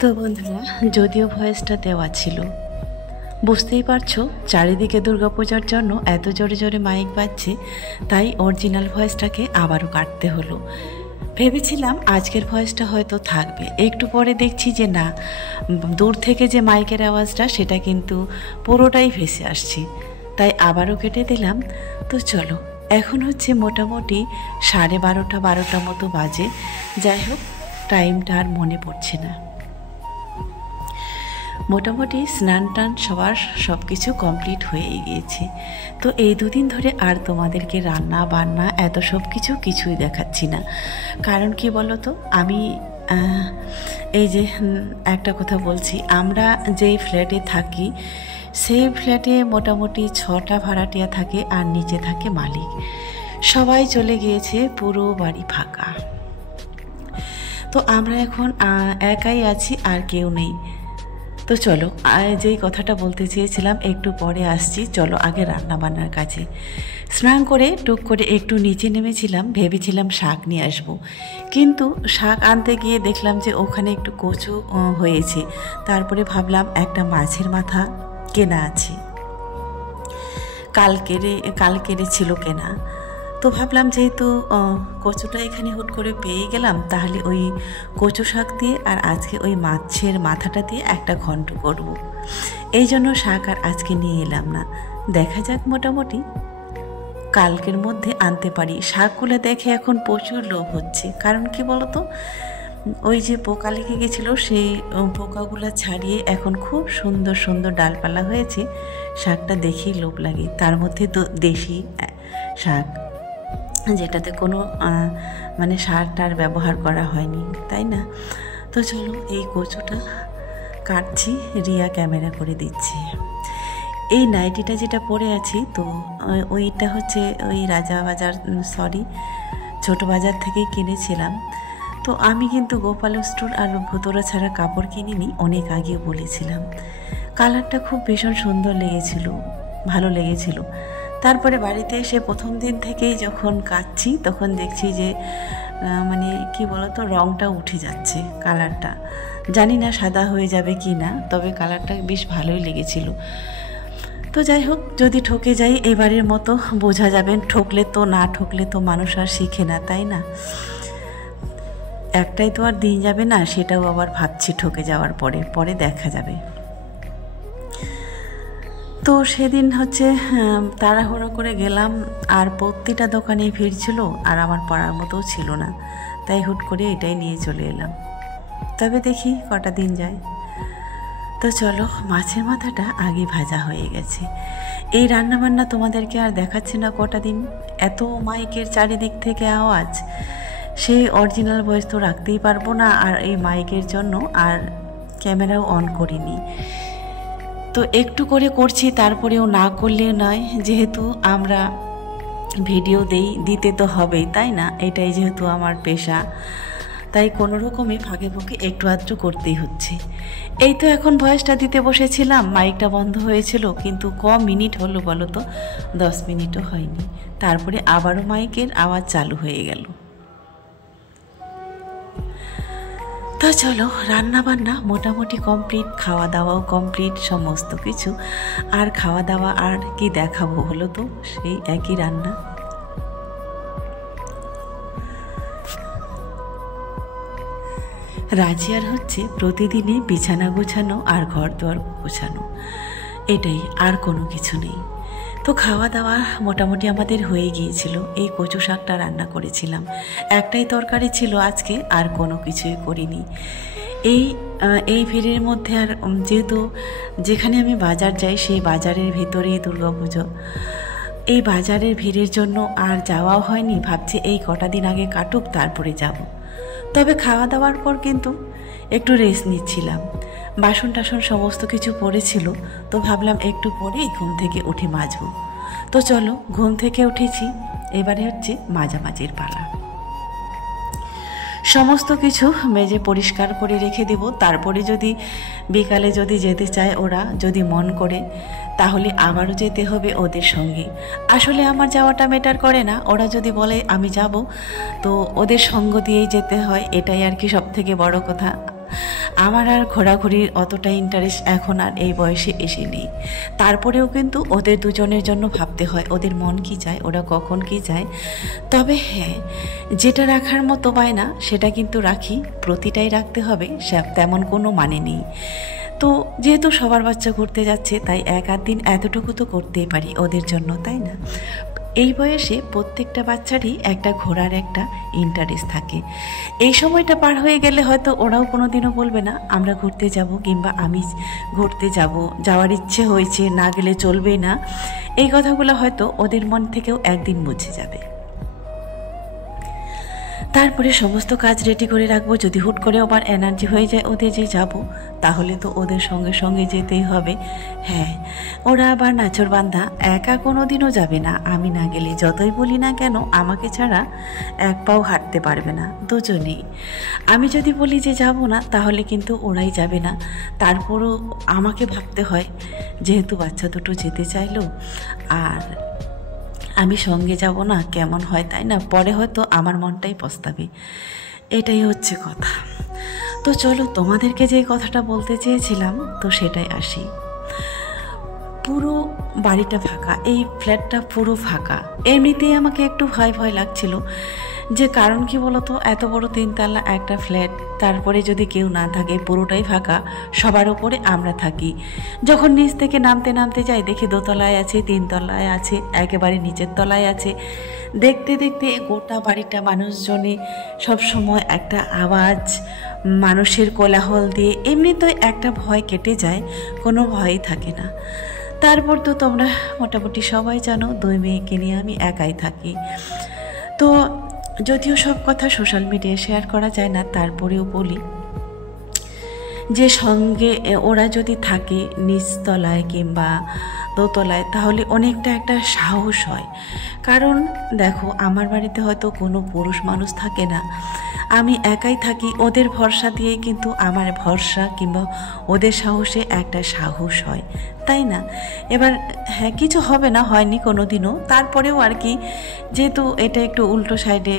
তো বন্ধুরা, যদিও ভয়েসটা দেওয়া ছিল, বুঝতেই পারছো চারিদিকে দুর্গাপূজার জন্য এত জোরে জোরে মাইক বাজছে, তাই অরিজিনাল ভয়েসটাকে আবারও কাটতে হলো। ভেবেছিলাম আজকের ভয়েসটা হয়তো থাকবে, একটু পরে দেখছি যে না, দূর থেকে যে মাইকের আওয়াজটা সেটা কিন্তু পুরোটাই ভেসে আসছে, তাই আবারও কেটে দিলাম। তো চলো, এখন হচ্ছে মোটামুটি 12:30 মতো বাজে। যাই হোক, টাইমটা আর মনে পড়ছে না। মোটামুটি স্নান টান সব কিছু কমপ্লিট হয়ে গিয়েছে। তো এই দুদিন ধরে আর তোমাদেরকে রান্না বান্না এত সব কিছুই দেখাচ্ছি না। কারণ কি বলো তো, আমি এই যে একটা কথা বলছি, আমরা যেই ফ্ল্যাটে থাকি সেই ফ্ল্যাটে মোটামুটি 6টা ভাড়াটিয়া থাকে আর নিচে থাকে মালিক। সবাই চলে গিয়েছে, পুরো বাড়ি ফাঁকা। তো আমরা এখন একাই আছি, আর কেউ নেই। তো চলো, যেই কথাটা বলতে চেয়েছিলাম একটু পরে আসছি। চলো আগে রান্না বান্নার কাছে। স্নান করে টুক করে একটু নিচে নেমেছিলাম, ভেবেছিলাম শাক নিয়ে আসবো, কিন্তু শাক আনতে গিয়ে দেখলাম যে ওখানে একটু কচু হয়েছে। তারপরে ভাবলাম একটা মাছের মাথা কেনা আছে, কালকেরে ছিল কেনা। তো ভাবলাম যেহেতু কচুটা এখানে হুট করে পেয়ে গেলাম, তাহলে ওই কচু শাক দিয়ে আর আজকে ওই মাছের মাথাটা দিয়ে একটা ঘন্ট করব। এই জন্য শাক আর আজকে নিয়ে এলাম না। দেখা যাক, মোটামুটি কালকের মধ্যে আনতে পারি। শাকগুলো দেখে এখন প্রচুর লোভ হচ্ছে। কারণ কি বলতো, ওই যে পোকা লেগে গেছিলো, সেই পোকাগুলো ছাড়িয়ে এখন খুব সুন্দর সুন্দর ডালপালা হয়েছে। শাকটা দেখেই লোভ লাগে, তার মধ্যে তো দেশি শাক, যেটাতে কোনো মানে সার টার ব্যবহার করা হয়নি, তাই না? তো চলো, এই কচুটা কাটছি, রিয়া ক্যামেরা করে দিচ্ছে। এই নাইটিটা যেটা পরে আছি, তো ওইটা হচ্ছে ওই ছোট বাজার থেকেই কিনেছিলাম। তো আমি কিন্তু গোপাল স্টোর আর ভুতরা ছাড়া কাপড় কিনিনি, অনেক আগে বলেছিলাম। কালারটা খুব ভীষণ সুন্দর লেগেছিল, ভালো লেগেছিল। তারপরে বাড়িতে এসে প্রথম দিন থেকেই যখন কাচ্ছি, তখন দেখছি যে মানে কি বলতো, রঙটা উঠে যাচ্ছে, কালারটা জানি না সাদা হয়ে যাবে কি না, তবে কালারটা বেশ ভালোই লেগেছিল। তো যাই হোক, যদি ঠকে যাই এবারের মতো বোঝা যাবে। না ঠকলে তো মানুষ আর শিখে না, তাই না? একটাই তো আর দিন যাবে না, সেটাও আবার ভাবছি ঠকে যাওয়ার পরে দেখা যাবে। তো সেদিন হচ্ছে তাড়াহুড়ো করে গেলাম, আর প্রতিটা দোকানেই ভিড় ছিল, আর আমার পড়ার মতোও ছিল না, তাই হুট করে এটাই নিয়ে চলে এলাম। তবে দেখি কটা দিন যায়। তো চলো, মাছের মাথাটা আগে ভাজা হয়ে গেছে। এই রান্নাবান্না তোমাদেরকে আর দেখাচ্ছে না কটা দিন। এত মাইকের চারিদিক থেকে আওয়াজ, সেই অরিজিনাল ভয়েস তো রাখতেই পারবো না, আর এই মাইকের জন্য আর ক্যামেরাও অন করিনি। তো একটু করে করছি, তারপরেও না করলেও নয়, যেহেতু আমরা ভিডিও দিতে তো হবেই, তাই না? এটাই যেহেতু আমার পেশা, তাই কোনো রকমে ফাঁকে একটু আধটু করতেই হচ্ছে। এই তো এখন ভয়েসটা দিতে বসেছিলাম, মাইকটা বন্ধ হয়েছিল, কিন্তু মিনিট হলো বলো তো? 10 মিনিটও হয়নি। তারপরে আবারও মাইকের আওয়াজ চালু হয়ে গেল। তো চলো, রান্না বান্না মোটামুটি কমপ্লিট, খাওয়া দাওয়াও কমপ্লিট, সমস্ত কিছু। আর খাওয়া দাওয়া আর কি দেখাবো, হলো তো সেই একই রান্না। রাজিয়ার হচ্ছে প্রতিদিনই বিছানা গোছানো আর ঘর দুয়ার গোছানো, এটাই, আর কোনো কিছু নেই। তো খাওয়া দাওয়া মোটামুটি আমাদের হয়ে গিয়েছিল। এই কচু শাকটা রান্না করেছিলাম, একটাই তরকারি ছিল আজকে, আর কোনো কিছুই করিনি। এই ভিড়ের মধ্যে, আর যেহেতু যেখানে আমি বাজার যাই সেই বাজারের ভিতরেই দুর্গাপুজো, এই বাজারের ভিড়ের জন্য আর যাওয়াও হয়নি। ভাবছি এই কটা দিন আগে কাটুক, তারপরে যাব। তবে খাওয়া দাওয়ার পর কিন্তু একটু রেস্ট নিচ্ছিলাম, বাসন টাসন সমস্ত কিছু পড়েছিল, তো ভাবলাম একটু পরেই ঘুম থেকে উঠে মাজবো। তো চলো, ঘুম থেকে উঠেছি, এবারে হচ্ছে মাজামাজির পালা। সমস্ত কিছু মেজে পরিষ্কার করে রেখে দেব। তারপরে যদি বিকালে যেতে চায় ওরা, যদি মন করে, তাহলে আবারও যেতে হবে ওদের সঙ্গে। আসলে আমার যাওয়াটা ম্যাটার করে না, ওরা যদি বলে আমি যাব, তো ওদের সঙ্গ দিয়েই যেতে হয়, এটাই আর কি সব থেকে বড় কথা। আমার আর ঘোরাঘুরির অতটা ইন্টারেস্ট এখন আর এই বয়সে এসে নেই। তারপরেও কিন্তু ওদের দুজনের জন্য ভাবতে হয়, ওদের মন কি চায়, ওরা কখন কি চায়। তবে হ্যাঁ, যেটা রাখার মতো বায়না সেটা কিন্তু রাখি, প্রতিটাই রাখতে হবে তেমন কোনো মানে নেই। তো যেহেতু সবার বাচ্চা ঘুরতে যাচ্ছে, তাই এক আধ দিন এতটুকু তো করতেই পারি ওদের জন্য, তাই না? এই বয়সে প্রত্যেকটা বাচ্চারই একটা ঘোরার একটা ইন্টারেস্ট থাকে। এই সময়টা পার হয়ে গেলে হয়তো ওরাও কোনো দিনও বলবে না আমরা ঘুরতে যাব, কিংবা আমি ঘুরতে যাওয়ার ইচ্ছে হয়েছে, না গেলে চলবে না। এই কথাগুলো হয়তো ওদের মন থেকেও একদিন মুছে যাবে। তারপরে সমস্ত কাজ রেডি করে রাখবো। যদি হুট করে আবার এনার্জি হয়ে যায় ওদের যে যাব, তাহলে তো ওদের সঙ্গে সঙ্গে যেতেই হবে। হ্যাঁ, ওরা আবার নাচর বান্ধা, একা কোনো দিনও যাবে না আমি না গেলে। যতই বলি না কেন, আমাকে ছাড়া এক পাও হাঁটতে পারবে না দুজনেই। আমি যদি বলি যে যাব না, তাহলে কিন্তু ওরাই যাবে না। তারপরও আমাকে ভাবতে হয়, যেহেতু বাচ্চা দুটো যেতে চাইলো আর আমি সঙ্গে যাব না, কেমন হয় তাই না? পরে হয়তো আমার মনটাই পস্তাবে, এটাই হচ্ছে কথা। তো চলো, তোমাদেরকে যে কথাটা বলতে চেয়েছিলাম তো সেটাই আসি। পুরো বাড়িটা ফাঁকা, এই ফ্ল্যাটটা পুরো ফাঁকা। এমনিতেই আমাকে একটু ভয় ভয় লাগছিল, যে কারণ কি বলতো, এত বড় 3 তলা একটা ফ্ল্যাট, তারপরে যদি কেউ না থাকে, পুরোটাই ফাঁকা, সবার উপরে আমরা থাকি। যখন নিচ থেকে নামতে নামতে যাই, দেখি 2 তলায় আছে, 3 তলায় আছে, একেবারে নিচের তলায় আছে। দেখতে দেখতে গোটা বাড়িটা মানুষজনে, সবসময় একটা আওয়াজ, মানুষের কোলাহল দিয়ে এমনিতেই একটা ভয় কেটে যায়, কোনো ভয়ই থাকে না। তারপর তো তোমরা মোটামুটি সবাই জানো, 2 মেয়েকে নিয়ে আমি একাই থাকি। তো যদিও সব কথা সোশ্যাল মিডিয়ায় শেয়ার করা যায় না, তারপরেও বলি যে সঙ্গে ওরা যদি থাকে নিচতলায় কিংবা দোতলায়, তাহলে অনেকটা একটা সাহস হয়। কারণ দেখো, আমার বাড়িতে হয়তো কোনো পুরুষ মানুষ থাকে না, আমি একাই থাকি। ওদের ভরসা দিয়ে কিন্তু আমার ভরসা কিংবা ওদের সাহসে একটা সাহস হয়, তাই না? এবার হ্যাঁ, কিছু হবে না, হয়নি কোনো দিনও। তারপরেও আর কি, যেহেতু এটা একটু উল্টো সাইডে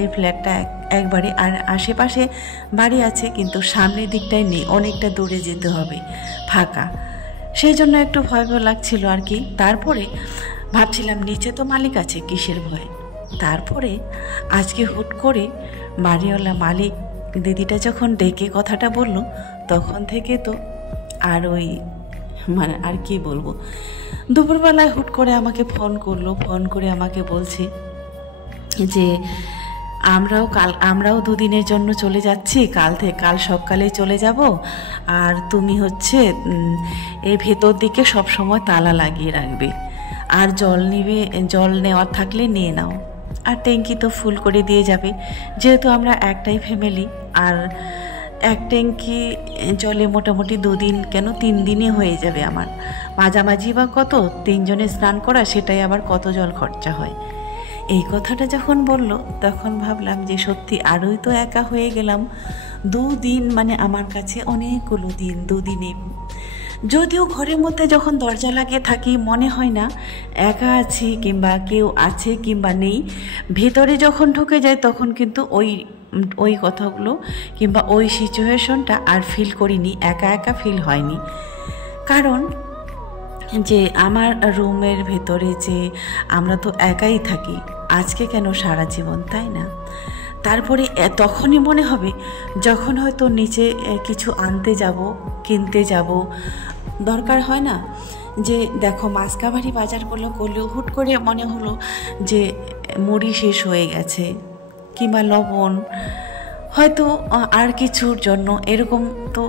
এই ফ্ল্যাটটা একবারে, আর আশেপাশে বাড়ি আছে কিন্তু সামনের দিকটায় নেই, অনেকটা দূরে যেতে হবে, ফাঁকা। সেই জন্য একটু ভয় ভয় লাগছিল আর কি। তারপরে ভাবছিলাম নিচে তো মালিক আছে, কিসের ভয়। তারপরে আজকে হুট করে বাড়িওয়ালা মালিক দিদিটা যখন ডেকে কথাটা বলল, তখন থেকে তো আর ওই মানে আর কি বলবো, দুপুরবেলায় হুট করে আমাকে ফোন করলো, ফোন করে আমাকে বলছে যে আমরাও 2 দিনের জন্য চলে যাচ্ছি, কাল সকালে চলে যাব। আর তুমি হচ্ছে এই ভেতর দিকে সব সময় তালা লাগিয়ে রাখবে, আর জল নেওয়ার থাকলে নিয়ে নাও, আর ট্যাঙ্কি তো ফুল করে দিয়ে যাবে। যেহেতু আমরা একটাই ফ্যামিলি, আর এক ট্যাঙ্কি জলে মোটামুটি 2 দিন কেন 3 দিনে হয়ে যাবে আমার। মাঝামাঝি বা কত, 3 জনে স্নান করা, সেটাই আবার কত জল খরচা হয়। এই কথাটা যখন বলল, তখন ভাবলাম যে সত্যি আরোই তো একা হয়ে গেলাম। 2 দিন মানে আমার কাছে অনেকগুলো দিন। 2 দিনে যদিও ঘরের মধ্যে যখন দরজা লাগিয়ে থাকি, মনে হয় না একা আছি কিংবা কেউ আছে কিংবা নেই। ভেতরে যখন ঢুকে যায়, তখন কিন্তু ওই কথাগুলো কিংবা ওই সিচুয়েশনটা আর ফিল করিনি, একা একা ফিল হয়নি। কারণ যে আমার রুমের ভেতরে যে আমরা তো একাই থাকি, আজকে কেন সারা জীবন, তাই না? তারপরে তখনই মনে হবে, যখন হয়তো নিচে কিছু আনতে যাব, কিনতে যাব, দরকার হয় না যে দেখো মাসকাবাড়ি বাজার করলেও হুট করে মনে হলো যে মুড়ি শেষ হয়ে গেছে কিংবা লবণ, হয়তো আর কিছুর জন্য, এরকম তো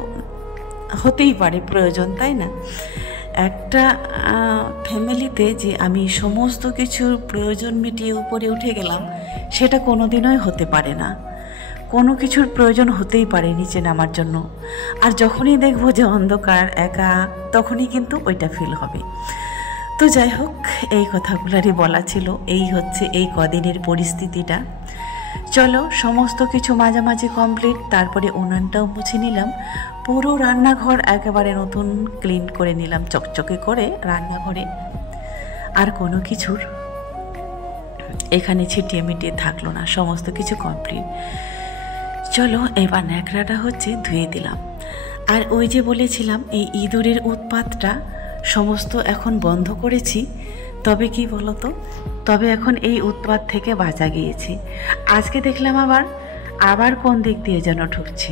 হতেই পারে প্রয়োজন, তাই না? একটা ফ্যামিলিতে যে আমি সমস্ত কিছুর প্রয়োজন মিটিয়ে উপরে উঠে গেলাম, সেটা কোনো দিনই হতে পারে না। কোনো কিছুর প্রয়োজন হতেই পারে নিচে নামার জন্য। আর যখনই দেখবো যে অন্ধকার, একা, তখনই কিন্তু ওইটা ফিল হবে। তো যাই হোক, এই কথাগুলারই বলা ছিল। এই হচ্ছে এই কদিনের পরিস্থিতিটা। চলো, সমস্ত কিছু মাঝামাঝি কমপ্লিট। তারপরে উনানটাও মুছে নিলাম, পুরো রান্নাঘর একেবারে নতুন ক্লিন করে নিলাম, চকচকে করে রান্নাঘরে। আর কোনো কিছুর এখানে ছিটিয়ে মিটিয়ে থাকলো না, সমস্ত কিছু কমপ্লিট। চলো এবার ন্যাকড়াটা হচ্ছে ধুয়ে দিলাম। আর ওই যে বলেছিলাম এই ইঁদুরের উৎপাতটা সমস্ত এখন বন্ধ করেছি। তবে কি বলো তো, তবে এখন এই উৎপাত থেকে বাঁচা গিয়েছে। আজকে দেখলাম আবার কোন দিক দিয়ে যেন ঢুকছে।